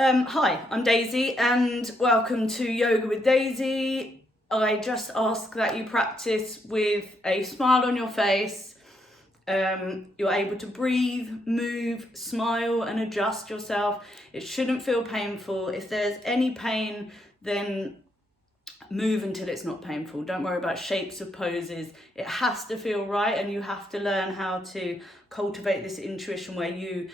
Hi, I'm Daisy and welcome to Yoga with Daisy. I just ask that you practice with a smile on your face. You're able to breathe, move, smile and adjust yourself. It shouldn't feel painful. If there's any pain, then move until it's not painful. Don't worry about shapes of poses. It has to feel right, and you have to learn how to cultivate this intuition where you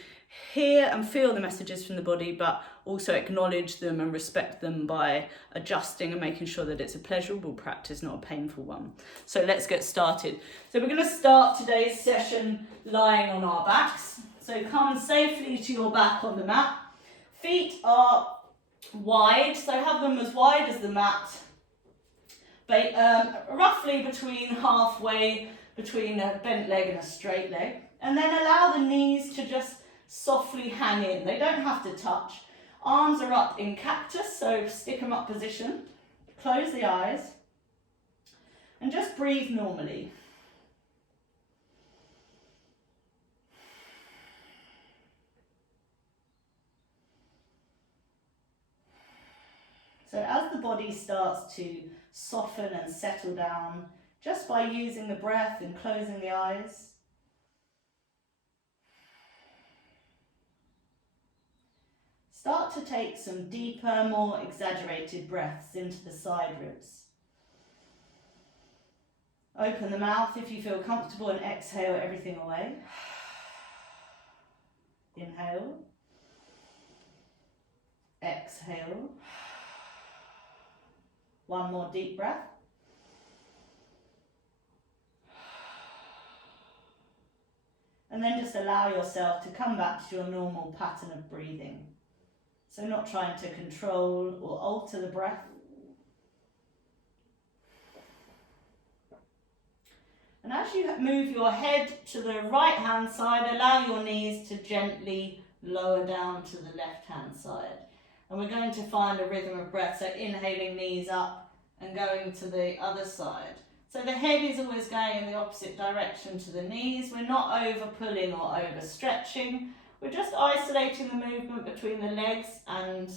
hear and feel the messages from the body, but also acknowledge them and respect them by adjusting and making sure that it's a pleasurable practice, not a painful one. So let's get started. So we're going to start today's session lying on our backs. So come safely to your back on the mat. Feet are wide, so have them as wide as the mat, but roughly between halfway between a bent leg and a straight leg. And then allow the knees to just softly hang in. They don't have to touch. Arms are up in cactus, so stick them up position. Close the eyes and just breathe normally. So as the body starts to soften and settle down, just by using the breath and closing the eyes, start to take some deeper, more exaggerated breaths into the side ribs. Open the mouth if you feel comfortable and exhale everything away. Inhale. Exhale. One more deep breath. And then just allow yourself to come back to your normal pattern of breathing. So not trying to control or alter the breath. And as you move your head to the right hand side, allow your knees to gently lower down to the left hand side. And we're going to find a rhythm of breath, so inhaling knees up and going to the other side. So the head is always going in the opposite direction to the knees. We're not over pulling or over stretching. We're just isolating the movement between the legs and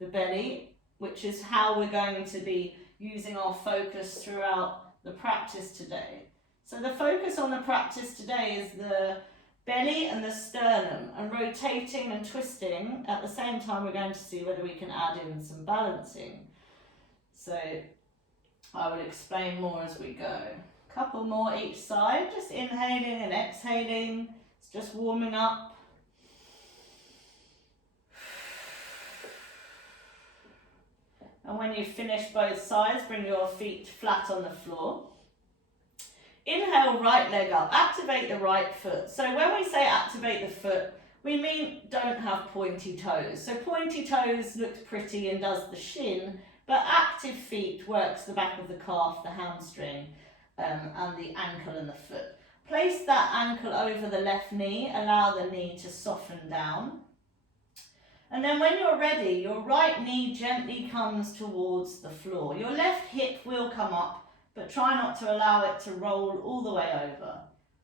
the belly, which is how we're going to be using our focus throughout the practice today. So the focus on the practice today is the belly and the sternum, and rotating and twisting. At the same time, we're going to see whether we can add in some balancing. So I will explain more as we go. A couple more each side, just inhaling and exhaling. It's just warming up. And when you've finished both sides, bring your feet flat on the floor. Inhale, right leg up, activate the right foot. So when we say activate the foot, we mean don't have pointy toes. So pointy toes looks pretty and does the shin, but active feet works the back of the calf, the hamstring, and the ankle and the foot. Place that ankle over the left knee, allow the knee to soften down. And then when you're ready, your right knee gently comes towards the floor. Your left hip will come up, but try not to allow it to roll all the way over.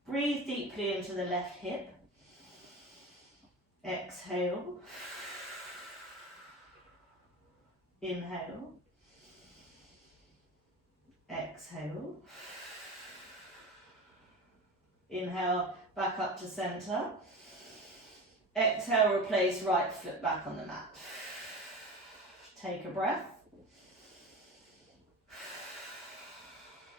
Breathe deeply into the left hip. Exhale. Inhale. Exhale. Inhale, back up to center. Exhale, replace right foot back on the mat. Take a breath.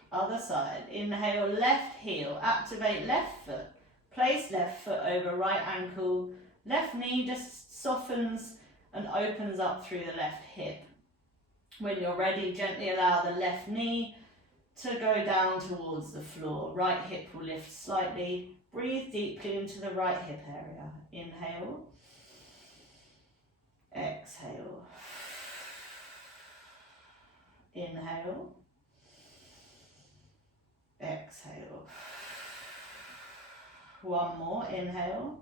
Other side. Inhale, left heel. Activate left foot. Place left foot over right ankle. Left knee just softens and opens up through the left hip. When you're ready, gently allow the left knee to go down towards the floor. Right hip will lift slightly. Breathe deeply into the right hip area. Inhale. Exhale. Inhale. Exhale. One more. Inhale.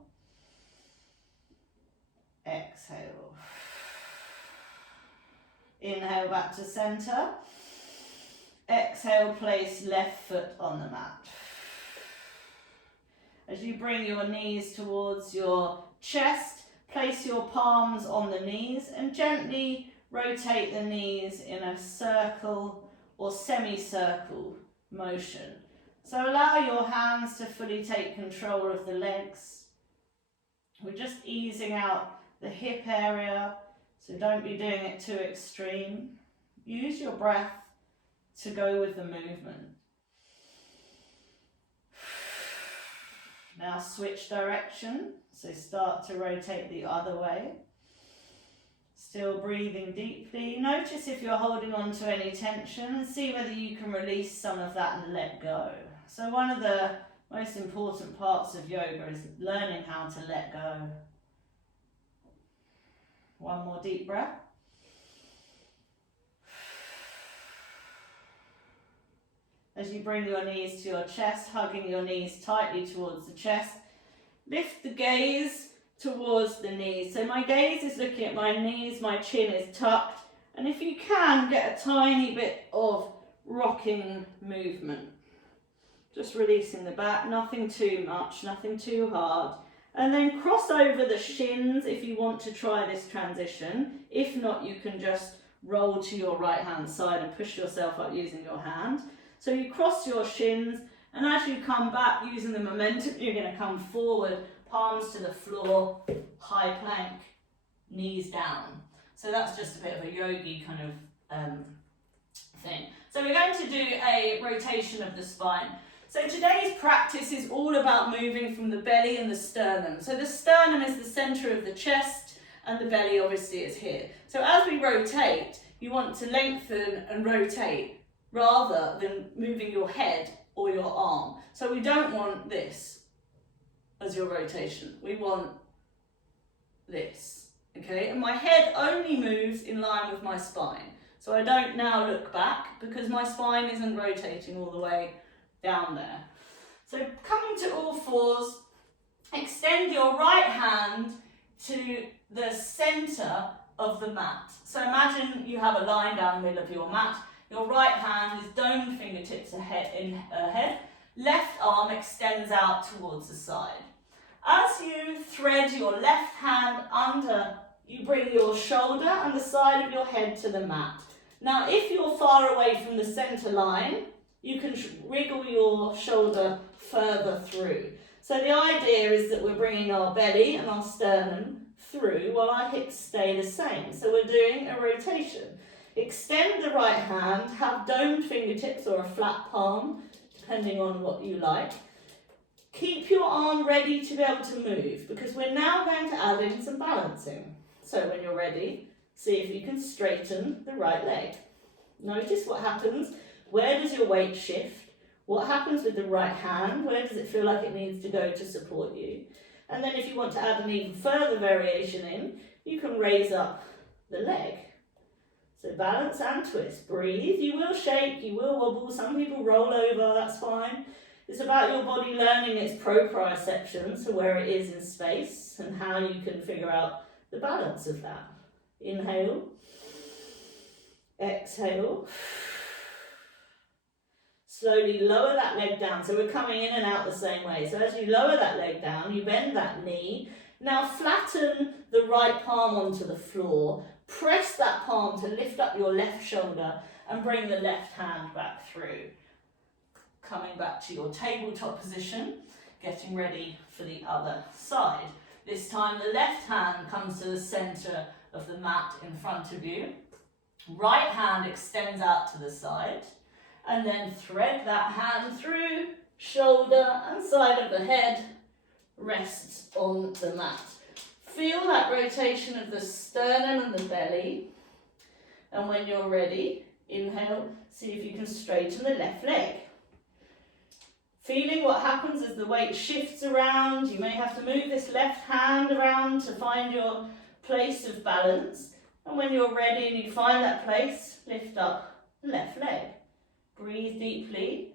Exhale. Inhale back to center. Exhale, place left foot on the mat. As you bring your knees towards your chest, place your palms on the knees and gently rotate the knees in a circle or semicircle motion. So allow your hands to fully take control of the legs. We're just easing out the hip area, so don't be doing it too extreme. Use your breath to go with the movement. Now switch direction, so start to rotate the other way. Still breathing deeply. Notice if you're holding on to any tension and see whether you can release some of that and let go. So one of the most important parts of yoga is learning how to let go. One more deep breath. As you bring your knees to your chest, hugging your knees tightly towards the chest, lift the gaze towards the knees. So my gaze is looking at my knees, my chin is tucked, and if you can, get a tiny bit of rocking movement. Just releasing the back, nothing too much, nothing too hard. And then cross over the shins if you want to try this transition. If not, you can just roll to your right hand side and push yourself up using your hand. So you cross your shins, and as you come back using the momentum, you're going to come forward, palms to the floor, high plank, knees down. So that's just a bit of a yogi kind of thing. So we're going to do a rotation of the spine. So today's practice is all about moving from the belly and the sternum. So the sternum is the center of the chest and the belly obviously is here. So as we rotate, you want to lengthen and rotate rather than moving your head or your arm. So we don't want this as your rotation. We want this, okay? And my head only moves in line with my spine. So I don't now look back because my spine isn't rotating all the way down there. So coming to all fours, extend your right hand to the center of the mat. So imagine you have a line down the middle of your mat. Your right hand is domed fingertips ahead. Left arm extends out towards the side. As you thread your left hand under, you bring your shoulder and the side of your head to the mat. Now, if you're far away from the center line, you can wriggle your shoulder further through. So the idea is that we're bringing our belly and our sternum through while our hips stay the same. So we're doing a rotation. Extend the right hand, have domed fingertips or a flat palm, depending on what you like. Keep your arm ready to be able to move because we're now going to add in some balancing. So when you're ready, see if you can straighten the right leg. Notice what happens. Where does your weight shift? What happens with the right hand? Where does it feel like it needs to go to support you? And then if you want to add an even further variation in, you can raise up the leg. So balance and twist. Breathe. You will shake, you will wobble. Some people roll over, that's fine. It's about your body learning its proprioception, so where it is in space, and how you can figure out the balance of that. Inhale. Exhale. Slowly lower that leg down. So we're coming in and out the same way. So as you lower that leg down, you bend that knee. Now flatten the right palm onto the floor. Press that palm to lift up your left shoulder and bring the left hand back through. Coming back to your tabletop position, getting ready for the other side. This time the left hand comes to the center of the mat in front of you. Right hand extends out to the side. And then thread that hand through, shoulder and side of the head, rests on the mat. Feel that rotation of the sternum and the belly. And when you're ready, inhale, see if you can straighten the left leg. Feeling what happens as the weight shifts around. You may have to move this left hand around to find your place of balance. And when you're ready and you find that place, lift up the left leg. Breathe deeply.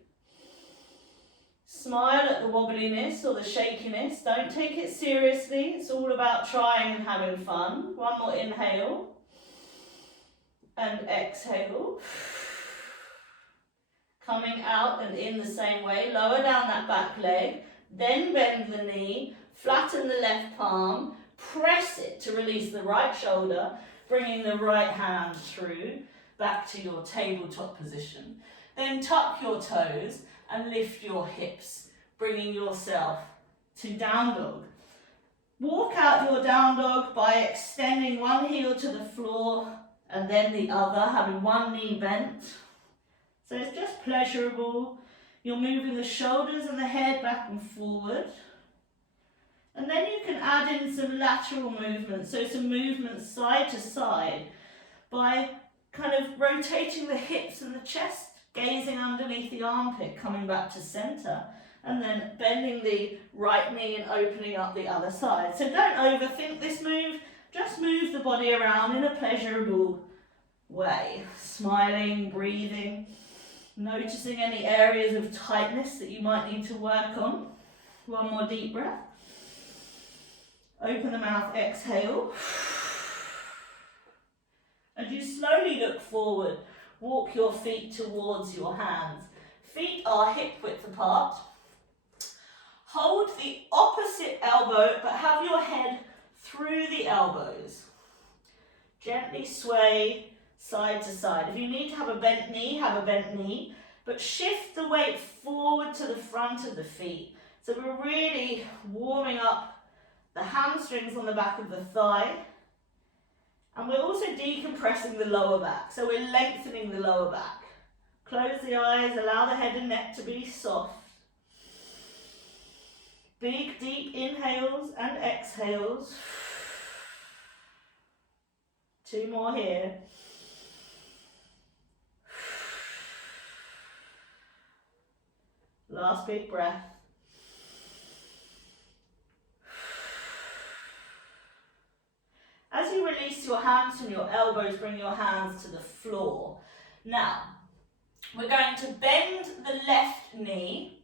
Smile at the wobbliness or the shakiness. Don't take it seriously. It's all about trying and having fun. One more inhale. And exhale. Coming out and in the same way. Lower down that back leg. Then bend the knee. Flatten the left palm. Press it to release the right shoulder, bringing the right hand through, back to your tabletop position. Then tuck your toes and lift your hips, bringing yourself to down dog. Walk out your down dog by extending one heel to the floor and then the other, having one knee bent. So it's just pleasurable. You're moving the shoulders and the head back and forward. And then you can add in some lateral movements, so some movements side to side by kind of rotating the hips and the chest, gazing underneath the armpit, coming back to center, and then bending the right knee and opening up the other side. So don't overthink this move, just move the body around in a pleasurable way. Smiling, breathing, noticing any areas of tightness that you might need to work on. One more deep breath. Open the mouth, exhale. As you slowly look forward, walk your feet towards your hands. Feet are hip width apart. Hold the opposite elbow, but have your head through the elbows. Gently sway side to side. If you need to have a bent knee, have a bent knee, but shift the weight forward to the front of the feet. So we're really warming up the hamstrings on the back of the thigh. And we're also decompressing the lower back. So we're lengthening the lower back. Close the eyes, allow the head and neck to be soft. Big, deep inhales and exhales. 2 more here. Last big breath. As you release your hands from your elbows, bring your hands to the floor. Now, we're going to bend the left knee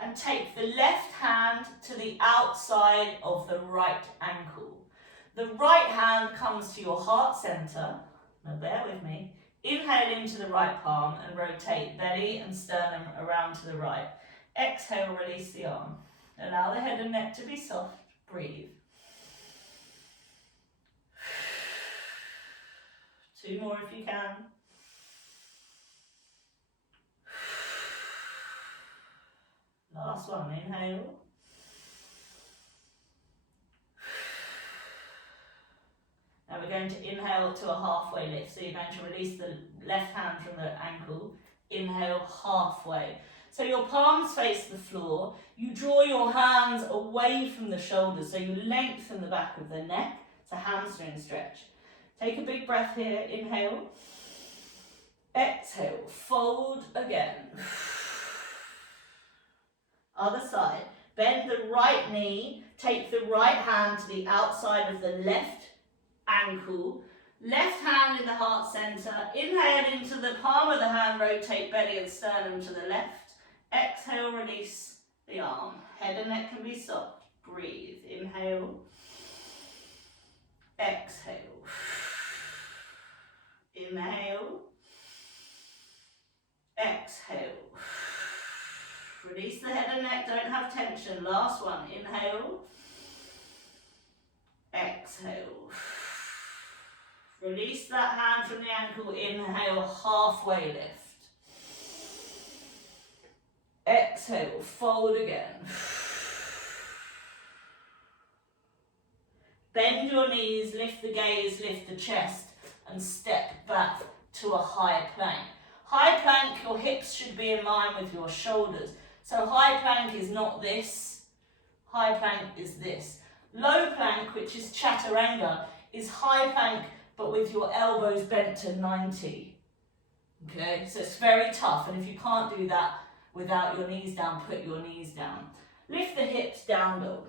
and take the left hand to the outside of the right ankle. The right hand comes to your heart center. Now bear with me. Inhale into the right palm and rotate belly and sternum around to the right. Exhale, release the arm. Allow the head and neck to be soft. Breathe. 2 more if you can. Last one, inhale. Now we're going to inhale to a halfway lift. So you're going to release the left hand from the ankle. Inhale halfway. So your palms face the floor. You draw your hands away from the shoulders. So you lengthen the back of the neck. It's a hamstring stretch. Take a big breath here, inhale, exhale, fold again. Other side, bend the right knee, take the right hand to the outside of the left ankle, left hand in the heart center, inhale into the palm of the hand, rotate belly and sternum to the left, exhale, release the arm, head and neck can be soft, breathe, inhale, exhale. Inhale, exhale. Release the head and neck, don't have tension. Last one, inhale, exhale. Release that hand from the ankle, inhale, halfway lift. Exhale, fold again. Bend your knees, lift the gaze, lift the chest, and step back to a high plank. High plank, your hips should be in line with your shoulders. So high plank is not this, high plank is this. Low plank, which is chaturanga, is high plank but with your elbows bent to 90. Okay, so it's very tough, and if you can't do that without your knees down, put your knees down. Lift the hips, down dog.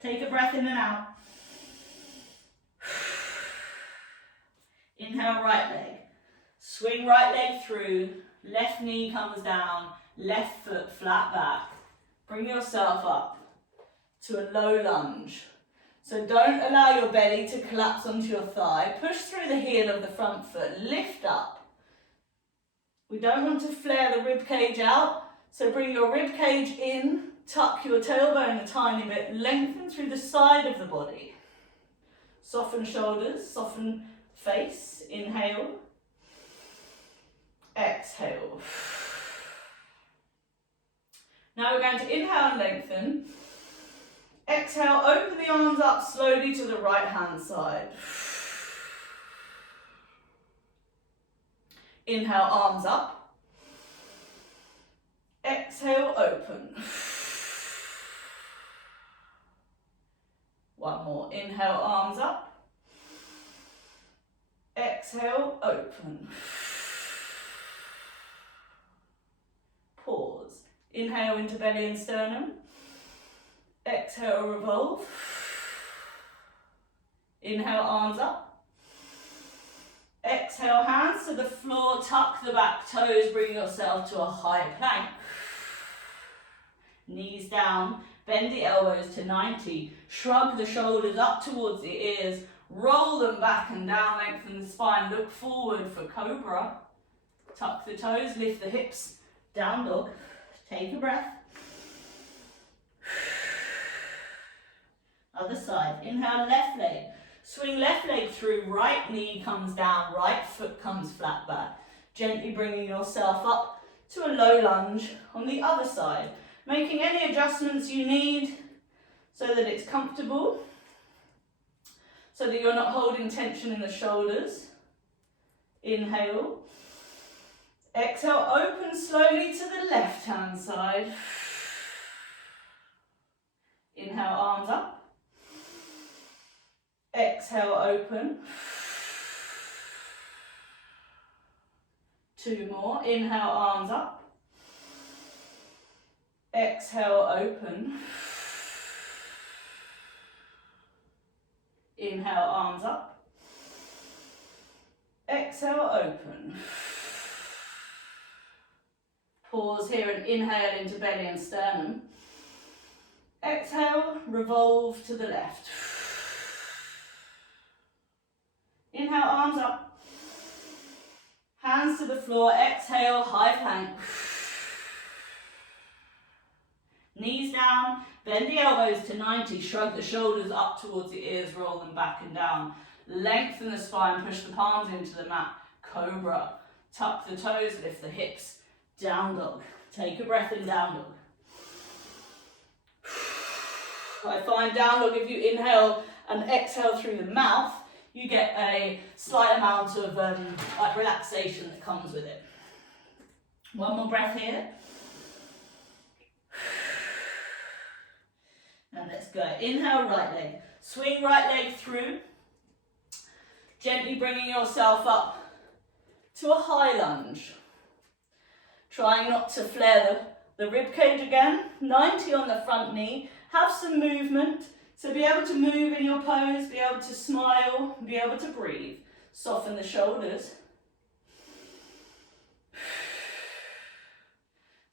Take a breath in and out. Inhale, right leg. Swing right leg through, left knee comes down, left foot flat back. Bring yourself up to a low lunge. So don't allow your belly to collapse onto your thigh. Push through the heel of the front foot, lift up. We don't want to flare the rib cage out, so bring your rib cage in Tuck your tailbone a tiny bit, lengthen through the side of the body. Soften shoulders, soften face, inhale. Exhale. Now we're going to inhale and lengthen. Exhale, open the arms up slowly to the right hand side. Inhale, arms up. Exhale, open. One more. Inhale, arms up. Exhale, open. Pause. Inhale into belly and sternum. Exhale, revolve. Inhale, arms up. Exhale, hands to the floor, tuck the back toes, bring yourself to a high plank. Knees down, bend the elbows to 90, shrug the shoulders up towards the ears, roll them back and down, lengthen the spine, look forward for cobra. Tuck the toes, lift the hips, down dog. Take a breath. Other side. Inhale, left leg. Swing left leg through, right knee comes down, right foot comes flat back. Gently bringing yourself up to a low lunge on the other side. Making any adjustments you need so that it's comfortable, so that you're not holding tension in the shoulders. Inhale. Exhale, open slowly to the left hand side. Inhale, arms up. Exhale, open. Two more. Inhale, arms up. Exhale, open. Inhale, arms up. Exhale, open. Pause here and inhale into belly and sternum. Exhale, revolve to the left. Inhale, arms up. Hands to the floor, exhale, high plank. Knees down, bend the elbows to 90, shrug the shoulders up towards the ears, roll them back and down. Lengthen the spine, push the palms into the mat, cobra. Tuck the toes, lift the hips, down dog. Take a breath in down dog. I find down dog, if you inhale and exhale through the mouth, you get a slight amount of relaxation that comes with it. One more breath here. And let's go. Inhale, right leg. Swing right leg through. Gently bringing yourself up to a high lunge. Trying not to flare the rib cage again. 90 on the front knee. Have some movement. So be able to move in your pose, be able to smile, be able to breathe. Soften the shoulders.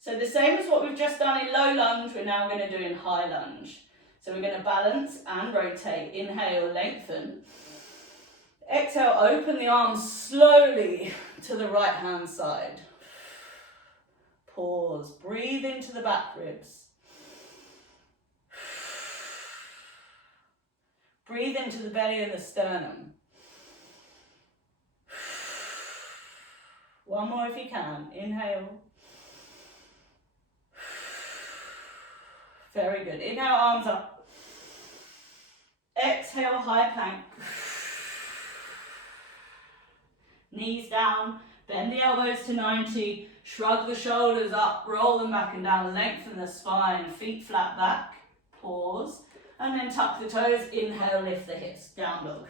So the same as what we've just done in low lunge, we're now going to do in high lunge. So we're going to balance and rotate. Inhale, lengthen. Exhale, open the arms slowly to the right hand side. Pause, breathe into the back ribs. Breathe into the belly and the sternum. One more if you can. Inhale. Very good. Inhale, arms up. Exhale, high plank. Knees down, bend the elbows to 90, shrug the shoulders up, roll them back and down, lengthen the spine, feet flat back, pause, and then tuck the toes, inhale, lift the hips, down dog.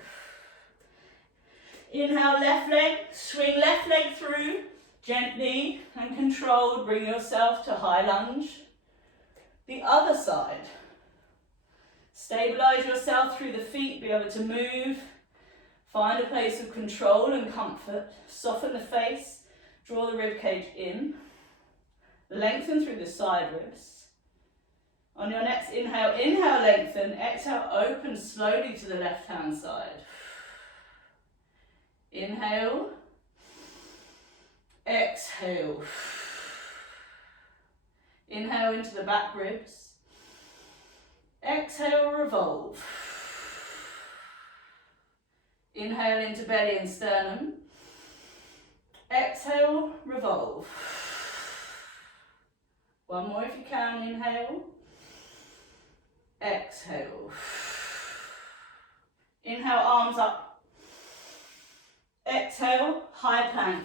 Inhale, left leg, swing left leg through, gently and controlled, bring yourself to high lunge. The other side. Stabilize yourself through the feet, be able to move. Find a place of control and comfort. Soften the face, draw the rib cage in. Lengthen through the side ribs. On your next inhale, inhale, lengthen. Exhale, open slowly to the left hand side. Inhale. Exhale. Inhale into the back ribs. Exhale, revolve. Inhale into belly and sternum. Exhale, revolve. One more if you can, inhale. Exhale. Inhale, arms up. Exhale, high plank.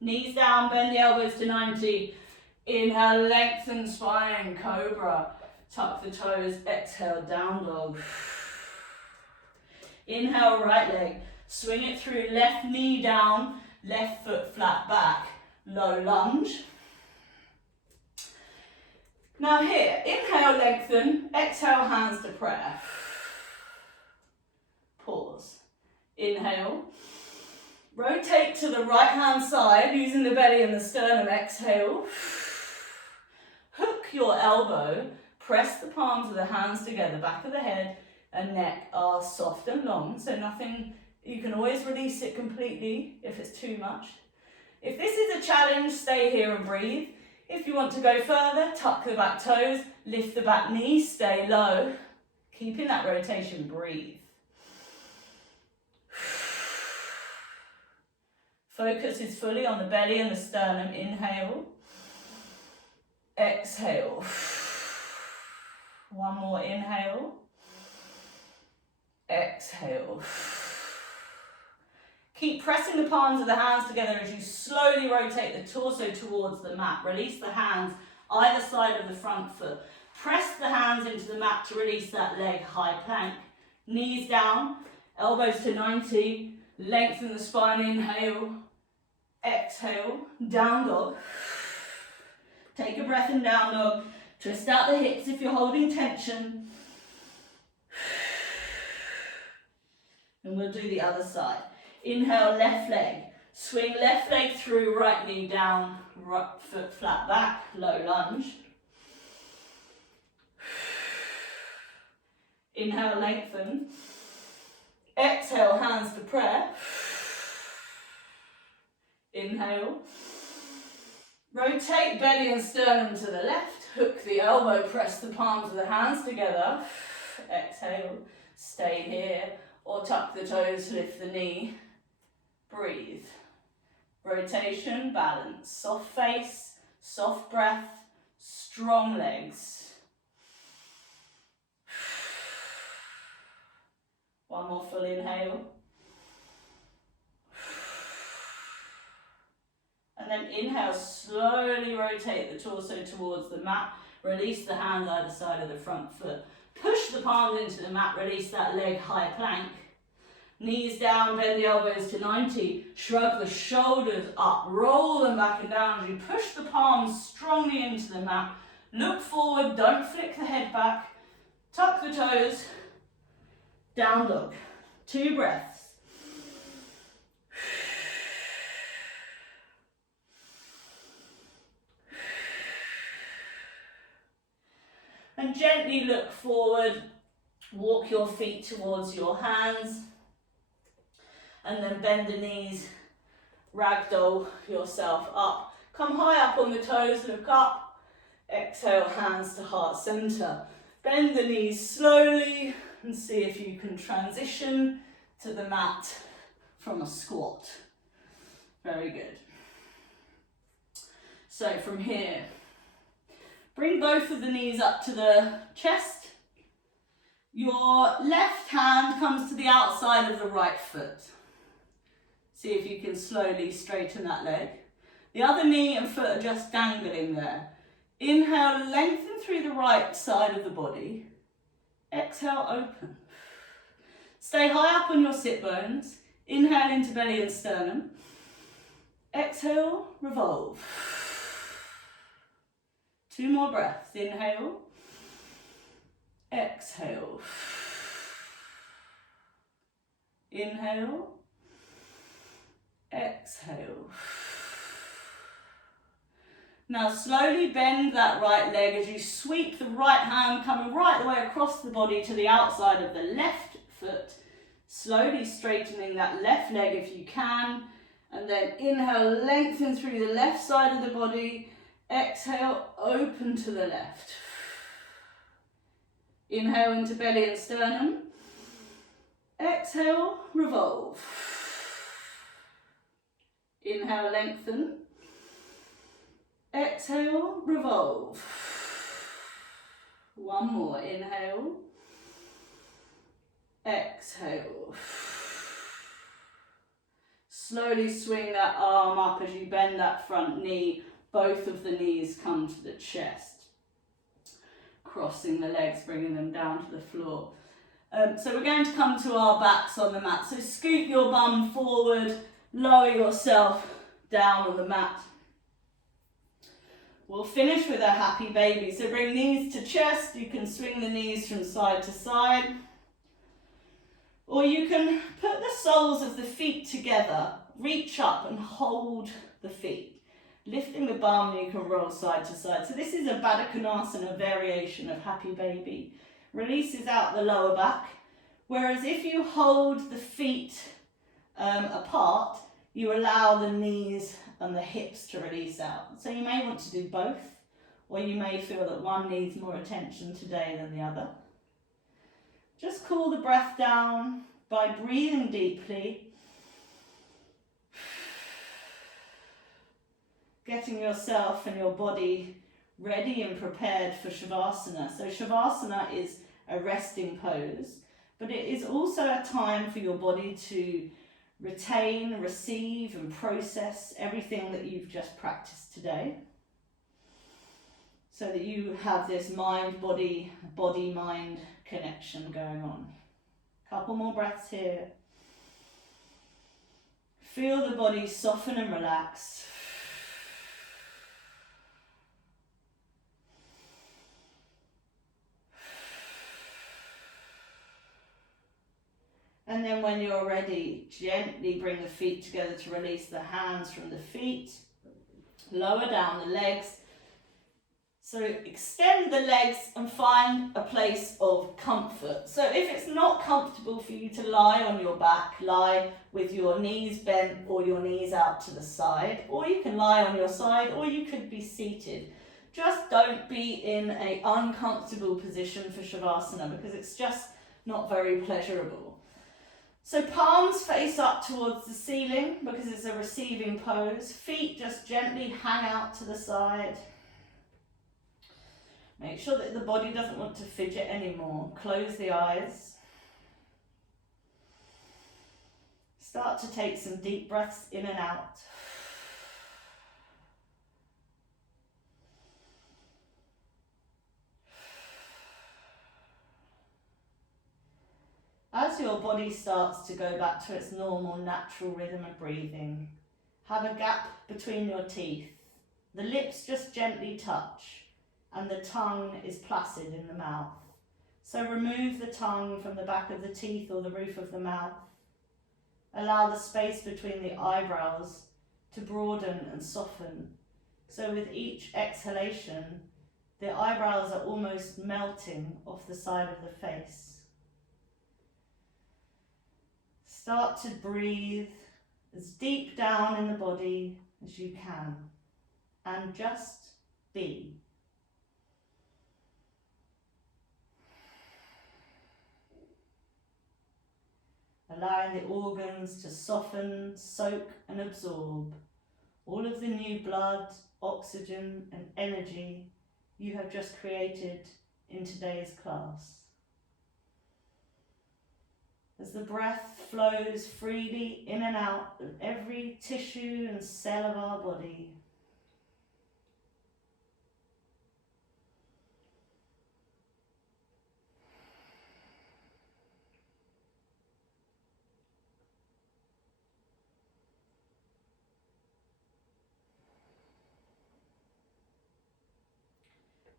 Knees down, bend the elbows to 90. Inhale, lengthen spine, cobra. Tuck the toes, exhale, down dog. Inhale, right leg. Swing it through, left knee down, left foot flat back. Low lunge. Now here, inhale, lengthen. Exhale, hands to prayer. Pause. Inhale. Rotate to the right hand side using the belly and the sternum. Exhale. Hook your elbow. Press the palms of the hands together. Back of the head and neck are soft and long. So nothing, you can always release it completely if it's too much. If this is a challenge, stay here and breathe. If you want to go further, tuck the back toes, lift the back knee, stay low. Keeping that rotation, breathe. Focus is fully on the belly and the sternum. Inhale. Exhale. One more inhale. Exhale. Keep pressing the palms of the hands together as you slowly rotate the torso towards the mat. Release the hands either side of the front foot. Press the hands into the mat to release that leg, high plank. Knees down, elbows to 90. Lengthen the spine, inhale. Exhale, down dog. Take a breath in down dog. Twist out the hips if you're holding tension. And we'll do the other side. Inhale, left leg. Swing left leg through, right knee down, right foot flat back, low lunge. Inhale, lengthen. Exhale, hands to prayer. Inhale. Rotate belly and sternum to the left. Hook the elbow, press the palms of the hands together. Exhale, stay here. Or tuck the toes, lift the knee. Breathe. Rotation, balance. Soft face, soft breath, strong legs. One more full inhale. And then inhale, slowly rotate the torso towards the mat. Release the hands either side of the front foot. Push the palms into the mat, release that leg, high plank. Knees down, bend the elbows to 90. Shrug the shoulders up, roll them back and down as you push the palms strongly into the mat. Look forward, don't flick the head back. Tuck the toes, down dog. 2 breaths. And gently look forward, walk your feet towards your hands, and then bend the knees, ragdoll yourself up. Come high up on the toes, look up, exhale, hands to heart center. Bend the knees slowly and see if you can transition to the mat from a squat. Very good. So from here, bring both of the knees up to the chest. Your left hand comes to the outside of the right foot. See if you can slowly straighten that leg. The other knee and foot are just dangling there. Inhale, lengthen through the right side of the body. Exhale, open. Stay high up on your sit bones. Inhale into belly and sternum. Exhale, revolve. 2 more breaths. Inhale. Exhale. Inhale. Exhale. Now slowly bend that right leg as you sweep the right hand coming right the way across the body to the outside of the left foot. Slowly straightening that left leg if you can. And then inhale, lengthen through the left side of the body. Exhale, open to the left. Inhale into belly and sternum. Exhale, revolve. Inhale, lengthen. Exhale, revolve. One more, inhale. Exhale. Slowly swing that arm up as you bend that front knee. Both of the knees come to the chest. Crossing the legs, bringing them down to the floor. So we're going to come to our backs on the mat. So scoop your bum forward, lower yourself down on the mat. We'll finish with a happy baby. So bring knees to chest. You can swing the knees from side to side. Or you can put the soles of the feet together, reach up and hold the feet. Lifting the bum, you can roll side to side. So this is a Baddha Konasana variation of happy baby. Releases out the lower back. Whereas if you hold the feet apart, you allow the knees and the hips to release out. So you may want to do both, or you may feel that one needs more attention today than the other. Just cool the breath down by breathing deeply, getting yourself and your body ready and prepared for Shavasana. So Shavasana is a resting pose, but it is also a time for your body to retain, receive and process everything that you've just practiced today, so that you have this mind-body, body-mind connection going on. Couple more breaths here. Feel the body soften and relax. And then when you're ready, gently bring the feet together to release the hands from the feet. Lower down the legs. So extend the legs and find a place of comfort. So if it's not comfortable for you to lie on your back, lie with your knees bent or your knees out to the side, or you can lie on your side, or you could be seated. Just don't be in an uncomfortable position for Shavasana, because it's just not very pleasurable. So palms face up towards the ceiling because it's a receiving pose. Feet just gently hang out to the side. Make sure that the body doesn't want to fidget anymore. Close the eyes. Start to take some deep breaths in and out. As your body starts to go back to its normal, natural rhythm of breathing, have a gap between your teeth. The lips just gently touch, and the tongue is placid in the mouth. So remove the tongue from the back of the teeth or the roof of the mouth. Allow the space between the eyebrows to broaden and soften. So with each exhalation, the eyebrows are almost melting off the side of the face. Start to breathe as deep down in the body as you can, and just be. Allowing the organs to soften, soak and absorb all of the new blood, oxygen and energy you have just created in today's class. As the breath flows freely in and out of every tissue and cell of our body,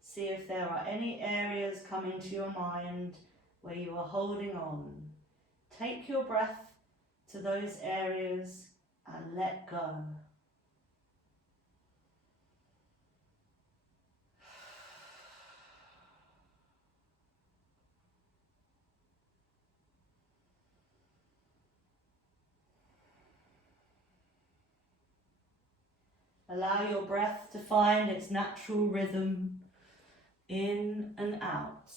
see if there are any areas coming to your mind where you are holding on. Take your breath to those areas and let go. Allow your breath to find its natural rhythm in and out.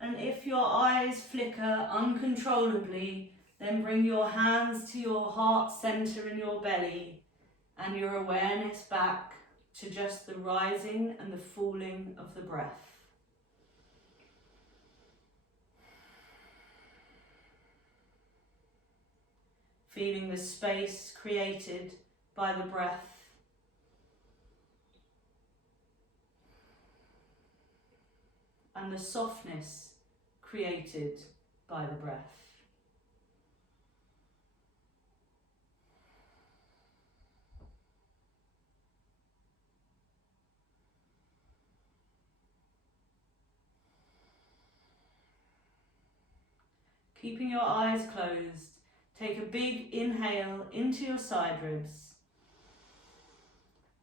And if your eyes flicker uncontrollably, then bring your hands to your heart center in your belly and your awareness back to just the rising and the falling of the breath. Feeling the space created by the breath. And the softness created by the breath. Keeping your eyes closed, take a big inhale into your side ribs.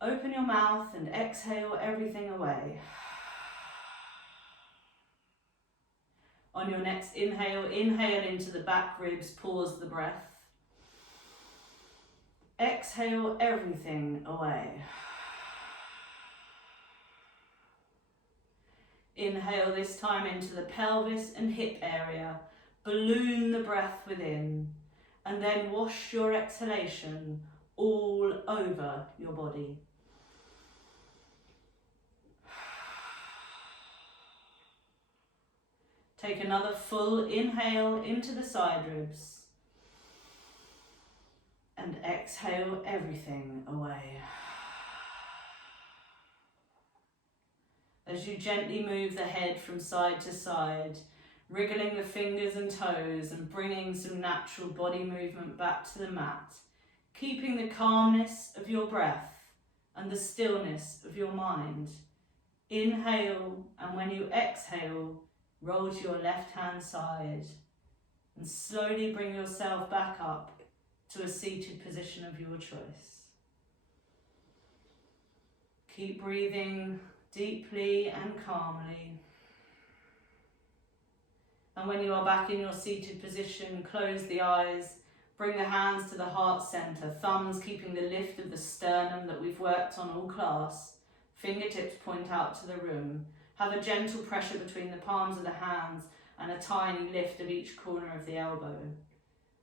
Open your mouth and exhale everything away. On your next inhale, inhale into the back ribs, pause the breath. Exhale everything away. Inhale this time into the pelvis and hip area. Balloon the breath within, and then wash your exhalation all over your body. Take another full inhale into the side ribs and exhale everything away. As you gently move the head from side to side, wriggling the fingers and toes and bringing some natural body movement back to the mat, keeping the calmness of your breath and the stillness of your mind. Inhale, and when you exhale, roll to your left hand side and slowly bring yourself back up to a seated position of your choice. Keep breathing deeply and calmly. And when you are back in your seated position, close the eyes, bring the hands to the heart center, thumbs keeping the lift of the sternum that we've worked on all class. Fingertips point out to the room. Have a gentle pressure between the palms of the hands and a tiny lift of each corner of the elbow.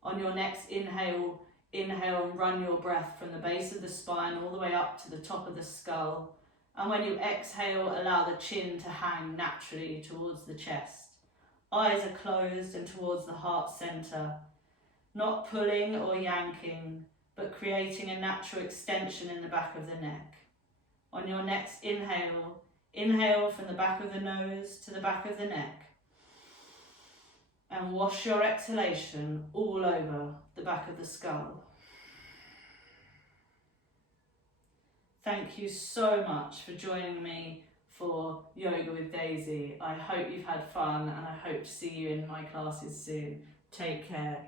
On your next inhale, inhale and run your breath from the base of the spine all the way up to the top of the skull. And when you exhale, allow the chin to hang naturally towards the chest. Eyes are closed and towards the heart center, not pulling or yanking, but creating a natural extension in the back of the neck. On your next inhale, inhale from the back of the nose to the back of the neck, and wash your exhalation all over the back of the skull. Thank you so much for joining me for Yoga with Daisy. I hope you've had fun and I hope to see you in my classes soon. Take care.